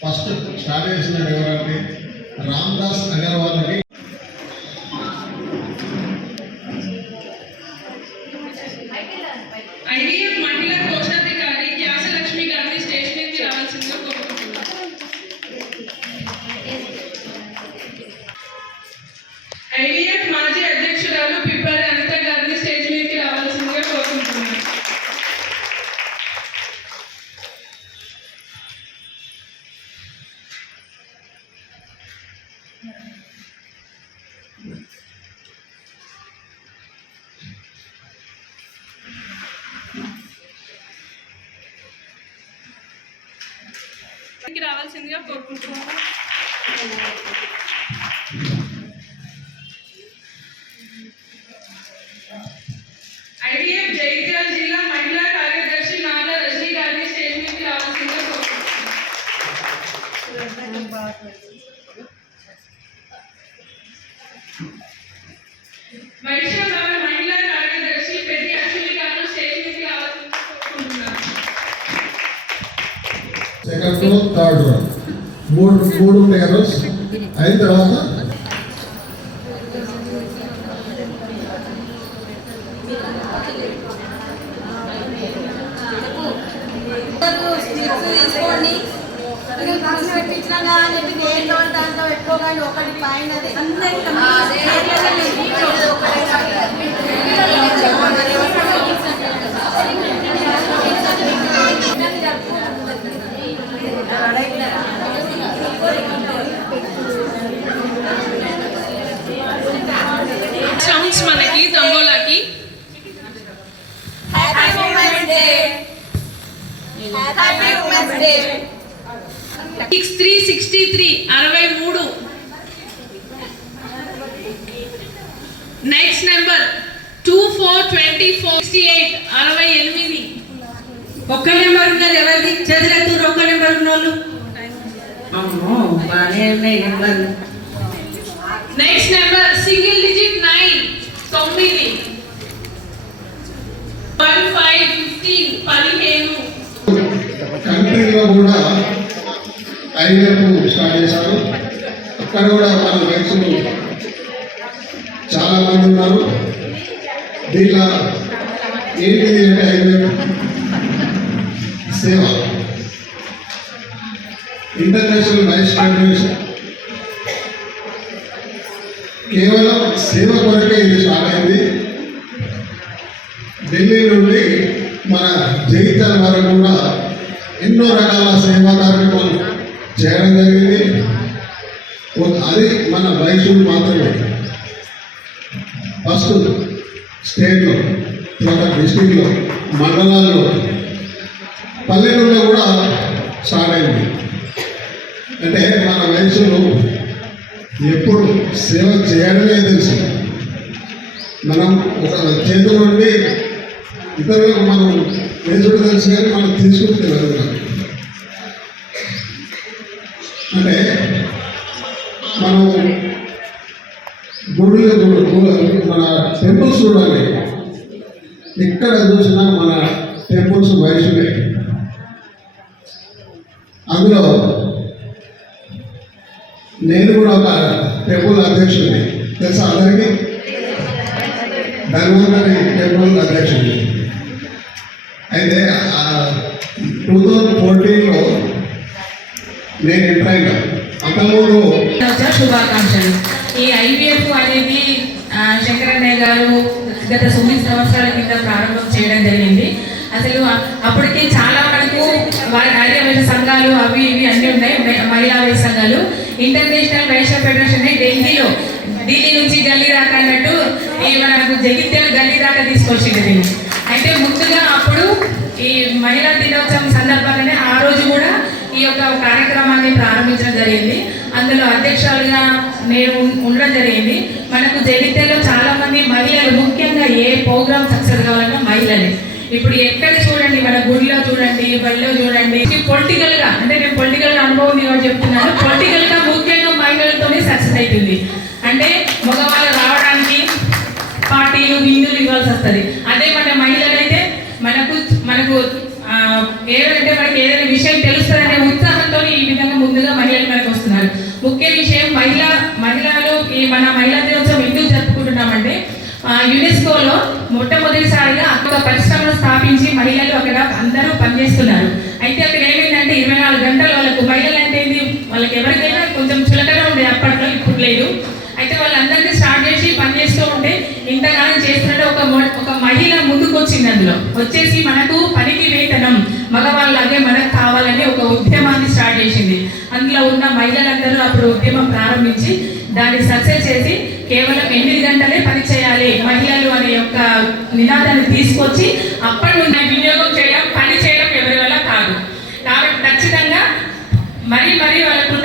First start చేసిన ఎవరంటే రామ్దాస్ అగర్వాల్ అని రావాల్సిందిగా కోరుకుంటున్నాను. ఐడిఎఫ్ జగిత్యాల జిల్లా మహిళా కార్యదర్శి నాగా రజనీ గారిని స్టేజ్ మీదకి రావాల్సిందిగా కోరుకుంటున్నాను. సెకండ్ రో థర్డ్ రో మూడు మూడు పేర్స్ అయిన తర్వాత? ఒకటి పైన సిక్స్ త్రీ సిక్స్టీ త్రీ అరవై మూడు. Next number two four twenty four sixty eight అరవై ఎనిమిది. ఒక్క నెంబర్ ఉన్నది ఎవరిది? చేతులెత్తురు ఒక్క నెంబర్ ఉన్న వాళ్ళు అమ్మో బాగానే ఉన్నాయి number next number single digit IVF start చేశారు. అక్కడ కూడా మన వయసులు చాలా మంది ఉన్నారు. దీంట్లో ఏంటిది అంటే ఐవీఎఫ్ సేవ. International Vaish federation. కేవలం సేవ కొరకే ఇది స్టార్ట్ అయింది. ఢిల్లీ నుండి మన జగిత్యాల వరకు కూడా ఎన్నో రకాల సేవా కార్యక్రమాలు చేయడం జరిగింది. ఒక- అది మన వయసులు మాత్రమే. ఫస్ట్ స్టేట్లో తర్వాత డిస్టిక్లో మండలాల్లో పల్లెటూరులో కూడా స్టార్ట్ అయింది. అంటే మన వయసులో ఎప్పుడు సేవ చేయడమే తెలుసు. మనం ఒక చేతుల నుండి ఇతరులకు మనం వేసుడు తెలుసు కానీ మనం తీసుకుని తెలియదు అంటే మనం గుడులు మన టెంపుల్స్ చూడాలి. ఎక్కడ చూసినా మన టెంపుల్స్ వయసులే అందులో నేను కూడా ఒక టెంపుల్ అధ్యక్షుడిని. తెలుసా అందరికీ? ధన్వంతరి టెంపుల్ అధ్యక్షుడు అయితే టూ థౌజండ్ ఫోర్టీన్లో నేను ఎంటర్ శుభాకాంక్షలు. ఈ ఐవీఎఫ్ అనేది శంకరన్నయ్య గారు గత తొమ్మిది సంవత్సరాల కింద ప్రారంభం చేయడం జరిగింది. అసలు అప్పటికి చాలా వరకు వారి ఆర్యవైశ్య సంఘాలు అవి ఇవి అన్నీ ఉన్నాయి. మహిళా వైశ్య సంఘాలు. ఇంటర్నేషనల్ వైశ్య ఫెడరేషన్ ఢిల్లీలో ఢిల్లీ నుంచి గల్లీ దాకా అన్నట్టు మనకు జగిత్యాల గల్లీ దాకా తీసుకొచ్చింది దీన్ని. అయితే ముందుగా అప్పుడు ఈ మహిళా దినోత్సవం సందర్భంగానే ఆ రోజు కూడా ఈ యొక్క కార్యక్రమం ప్రారంభించడం జరిగింది. అందులో అధ్యక్షులుగా నేను ఉండడం జరిగింది. మనకు జగిత్యాలో చాలా మంది మహిళలు ముఖ్యంగా ఏ ప్రోగ్రామ్ సక్సెస్ కావాలన్నా మహిళలే. ఇప్పుడు ఎక్కడ చూడండి మన గుడిలో చూడండి బడిలో చూడండి. పొలిటికల్గా అంటే నేను పొలిటికల్గా అనుభవం కాబట్టి చెప్తున్నాను పొలిటికల్గా ముఖ్యంగా మహిళలతోనే సక్సెస్ అవుతుంది. అంటే మగవాళ్ళు రావడానికి పార్టీలు బిందులు ఇవ్వాల్సి వస్తుంది. అదే మన మహిళలైతే మనకు మనకు ముందుగా మహిళలు మనకు వస్తున్నారు. ముఖ్య విషయం మహిళ మహిళలు ఈ మన మహిళా దినోత్సవం ఎందుకు జరుపుకుంటున్నామంటే యునెస్కోలో మొట్టమొదటిసారిగా అక్కడ పరిశ్రమలు స్థాపించి మహిళలు అక్కడ అందరూ పనిచేస్తున్నారు. అయితే అక్కడ ఏమైందంటే ఇరవై నాలుగు గంటలు వాళ్ళకు మహిళలు అంటే వాళ్ళకి ఎవరికైనా కొంచెం చులకన ఉండే అప్పట్లో ఇప్పుడు లేదు. అయితే వాళ్ళందరినీ స్టార్ట్ చేసి పనిచేస్తూ ఉంటే ఇంతకాలం చేస్తున్నట్టు ఒక ఒక మహిళ ముందుకు వచ్చింది అందులో. వచ్చేసి మనకు పనికి వేతనం మళ్ళీ వాళ్ళు అదే మనకు కావాలని ఒక ఉద్యమాన్ని స్టార్ట్ చేసింది. అందులో ఉన్న మహిళలందరూ అప్పుడు ఉద్యమం ప్రారంభించి దాన్ని సక్సెస్ చేసి కేవలం ఎనిమిది గంటలే పని చేయాలి. మహిళలు అనే యొక్క నినాదాన్ని తీసుకొచ్చి అప్పటి నుండి వినియోగం చేయడం పని చేయడం ఎవరి వల్ల కాదు. కాబట్టి ఖచ్చితంగా మరీ మరీ వాళ్ళకు